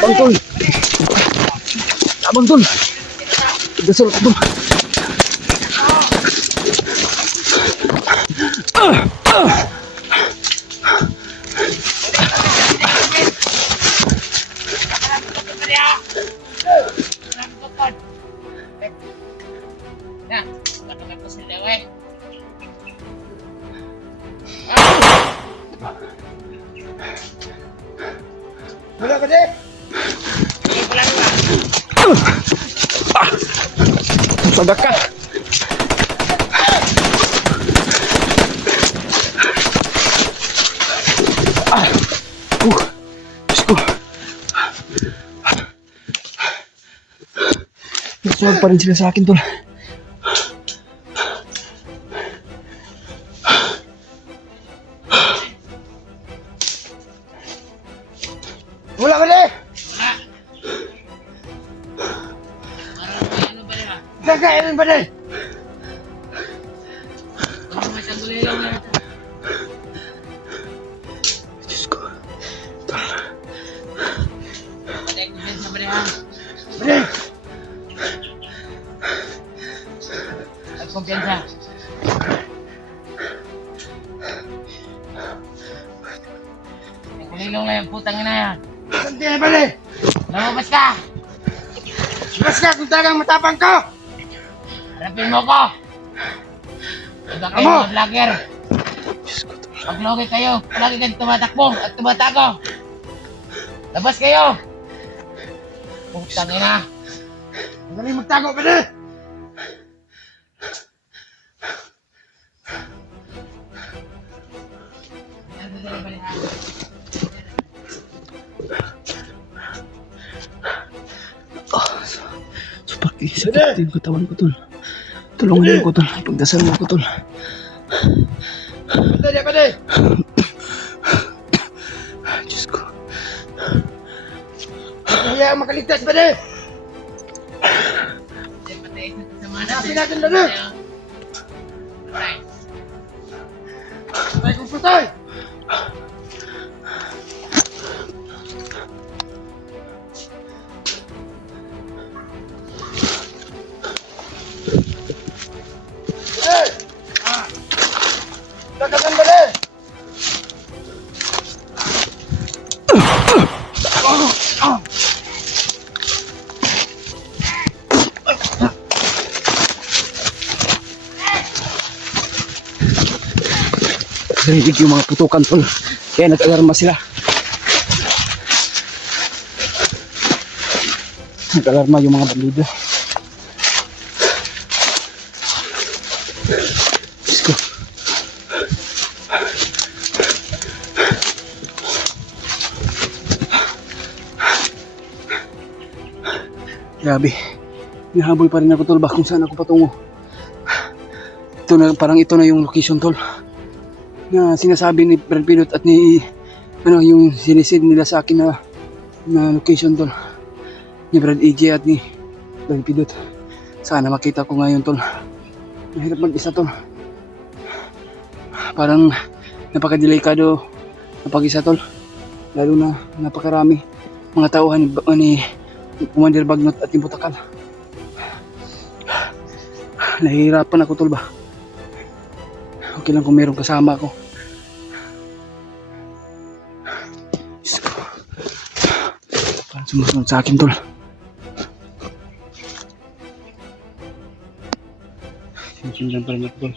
Abang tol. Abang tol. Dasal ko tol. Wala ka di? Sadak ka. Diyos ko. Nasuwag pa rin sila sa akin tol. Wala ka di? Kakainin ba di? Diyos ko. Tol. Badi! Kumpiyansa. Kulilong na yung putang ina yan. Santi na badi! Lumabas ka! Mas ka kung talagang matapang ka! Harapin mo ko! Huwag kayo Amo! mga vlogger. Diyos ko tol. Pag logi kayo, palagi kayong tumatakbo at tumatago. Labas kayo! Putang ina! Ang galing magtago badi! Super sakit yung katawan ko tol. Tulungan mo ko tol. Pagdasal mo ko tol. Badi badi! Diyos ko. Kaya makaligtas badi! Hanapin natin badi! Patay kung patay! Badi! Dagdagan badi! Narinig yung mga putukan tol. Kaya nag-alarma sila. Nag-alarma yung mga bandido. Diyos ko. Grabe. Hinahabol pa rin ako tol ba kung saan ako patungo. Ito na, parang ito na yung location tol. Na sinasabi ni Brad Pinot at ni yung sinisid nila sa akin na location tol ni Brad AJ at ni Brad Pinot. Sana makita ko ngayon tol. Mahirap mag-isa tol. Parang napakadelikado napag-isa tol. Lalo na napakarami mga tauhan ni Commander Bagnot at ni Butakal. Nahihirapan ako tol ba. Okay lang kung mayroong kasama ako. Diyos ko. Parang sumusunod sa akin tol. Sinusundan pa rin ako tol.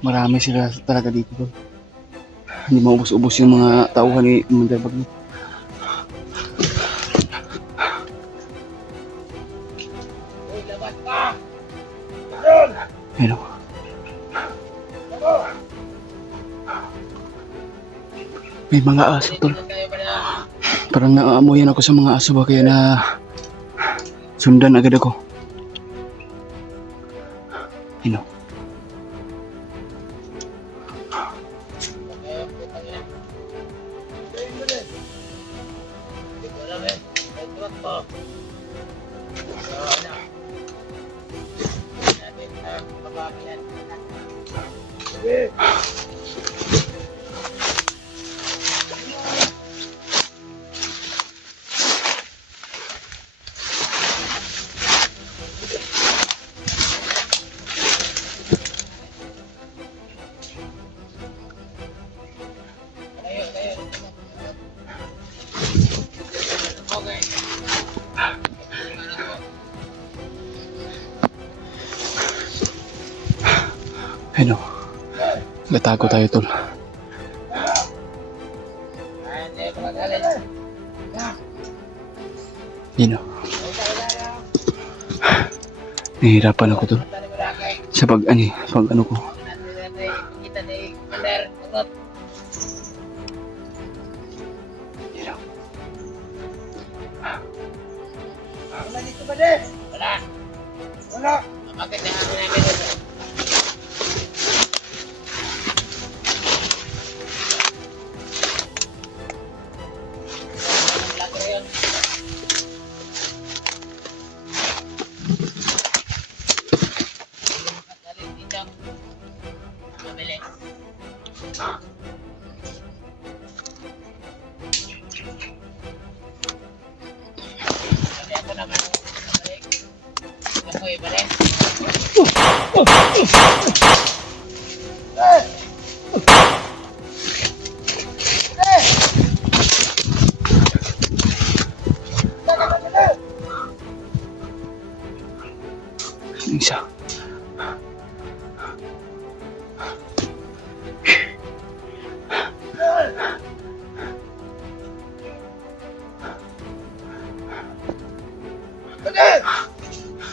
Marami sila talaga dito tol. Hindi maubos-ubos yung mga tauhan ni Commander Bagnot. Labas ka! Hello. May mga aso tol. Parang naaamoyan ako sa mga aso ba kaya na sundan agad ako. Hello. Natago tayo tol. Ay, hindi ako magalit. Yun o. Nahihirapan ako tol. Sa pag ano ko. Kita ni Commander. Kulot. Yun o. Wala dito ba, de? Wala. Wala. Bakit na ako namin? Lagi yun. Galing dito. Mabili. Sabi ako naman. Balik. Kapoy, balik. Isa. Bade!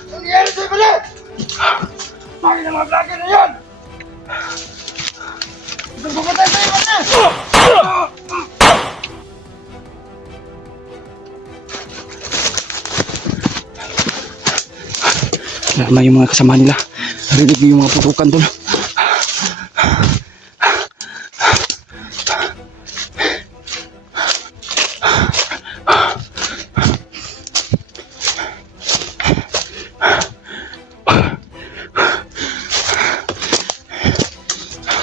Ano nangyari sa'yo, bade? Bakit ang mga vlogger na yan? Itong pumatay sa'yo, bade! Alarma yung mga kasama nila. Narinig ko yung mga putukan tol.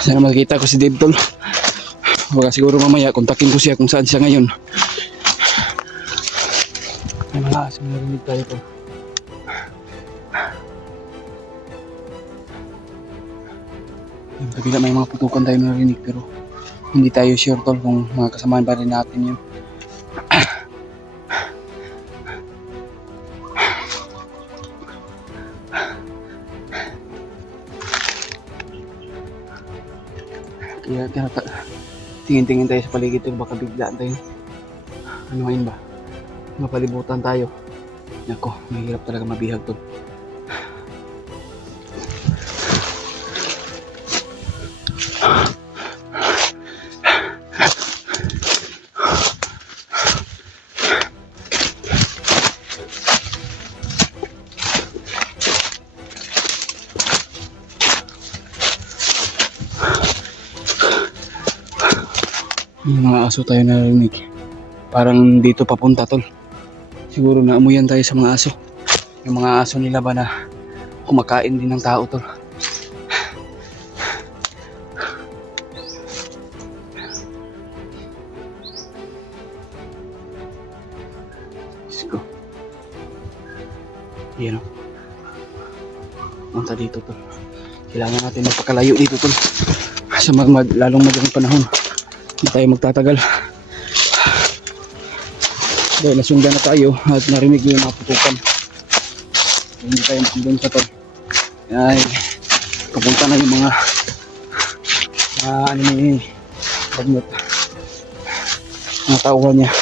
Sana makikita ko si Dave tol. Baka siguro mamaya kontakin ko siya kung saan siya ngayon. Ay mga aso narinig tayo tol. Yung kabila may mga putukan tayo narinig pero hindi tayo sure tol kung mga kasamaan pa rin natin yun. Kaya tingin-tingin tayo sa paligid tol, baka biglaan tayo. Ano ngayon ba? Mapalibutan tayo. Nako, mahirap talaga mabihag tol. Yung mga aso tayo narinig. Parang dito papunta tol. Siguro naamuyan tayo sa mga aso. Yung mga aso nila ba na kumakain din ng tao tol. Let's go. Yan o. Punta dito tol. Kailangan natin magpakalayo dito tol. Sa lalong madaling panahon. Hindi tayo magtatagal. Dahil nasundan na tayo at narinig yung mga putukan. Hindi tayo makandun sa tol. Ay, papunta na yung mga ano ni Bagnot. Mga tauhan niya.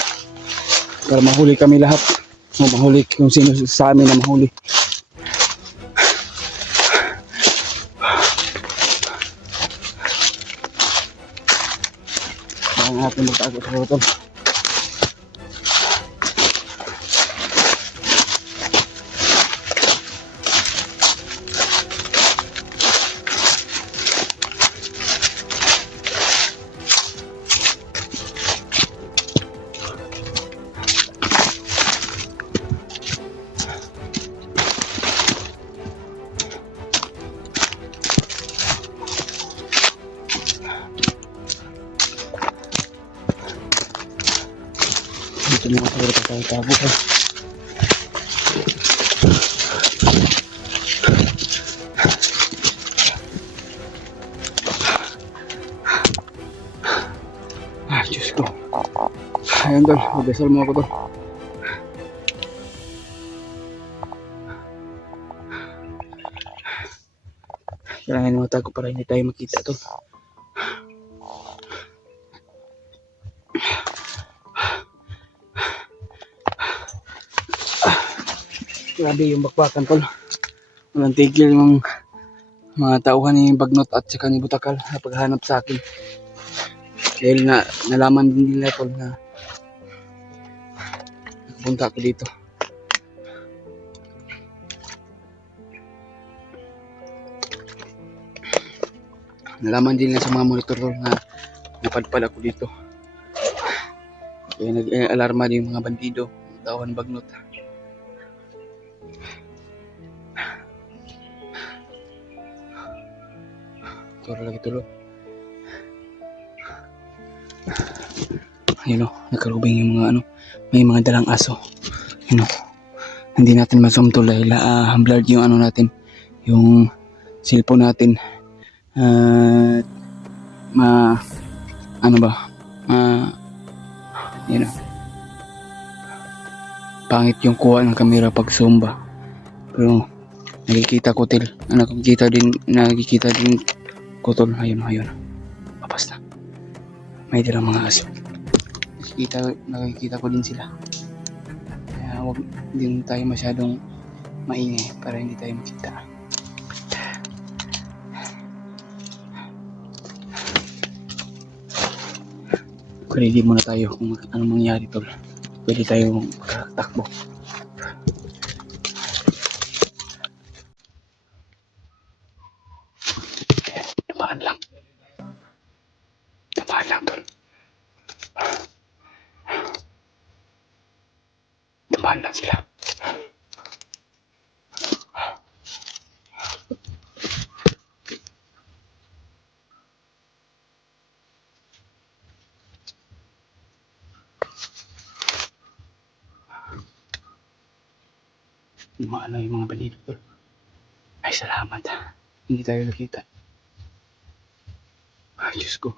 Para mahuli kami lahat. O mahuli kung sino sa amin na mahuli. Kailangan natin magtago sa tol. Dito mga siguro pa tayo tago pa. Diyos ko. Ayan tol, magdasal mo ako tol. Kailangan mo tago para hindi tayo makita tol. Grabe yung bakbakan tol. Walang tigil yung mga tauhan ni Bagnot at saka ni Butakal sa paghanap sa akin. Dahil na nalaman din nila tol na nakapunta ako dito. Nalaman din nila sa mga monitor tol na napadpad ako dito. Kaya nag-alarma din yung mga bandido, tauhan ni Bagnot. Turo lagi tulo. Ayun o, nagkarubing yung mga may mga dalang aso. Ayun o, hindi natin ma-zoom to dahil blurred yung natin, yung cellphone natin. At yun o. Pangit yung kuha ng camera pag zoom ba. Pero nakikita ko nakikita din ko tol. Ayun. Papas na. May dalang mga aso. Nakikita ko din sila. Kaya wag din tayo masyadong maingay para hindi tayo makita. Ready muna tayo kung anong mangyari tol. Pwede tayo makatakbo. Tamaan lang tol. Tamaan lang sila. Yung mga bandido tol. Ay salamat. Hindi tayo nakita. Ay Diyos ko.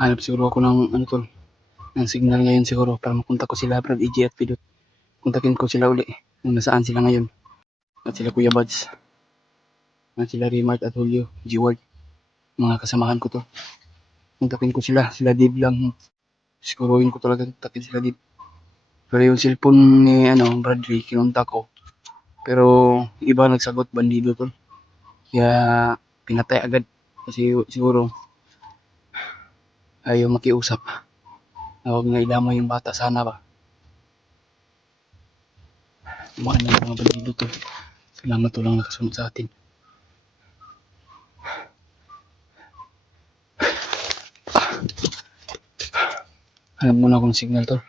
Hanap siguro ako ng tol, ng signal ngayon siguro para makontak ko sila Brad, EJ at Pidot. Kontakin ko sila uli kung nasaan sila ngayon. At sila Kuya Buds. At sila Rimart at Julio, G-Ward. Mga kasamahan ko to. Kontakin ko sila Dib lang. Siguruhin ko talaga kontakin sila Dib. Pero yung cellphone ni Bradley kinontak ko. Pero iba nagsagot, bandido tol. Kaya pinatay agad kasi siguro ayaw makiusap. Huwag na idamay yung bata sana ba. Kumaan na yung mga bandido to. Salamat to lang nakasunod sa atin. Alam mo na kung signal tol.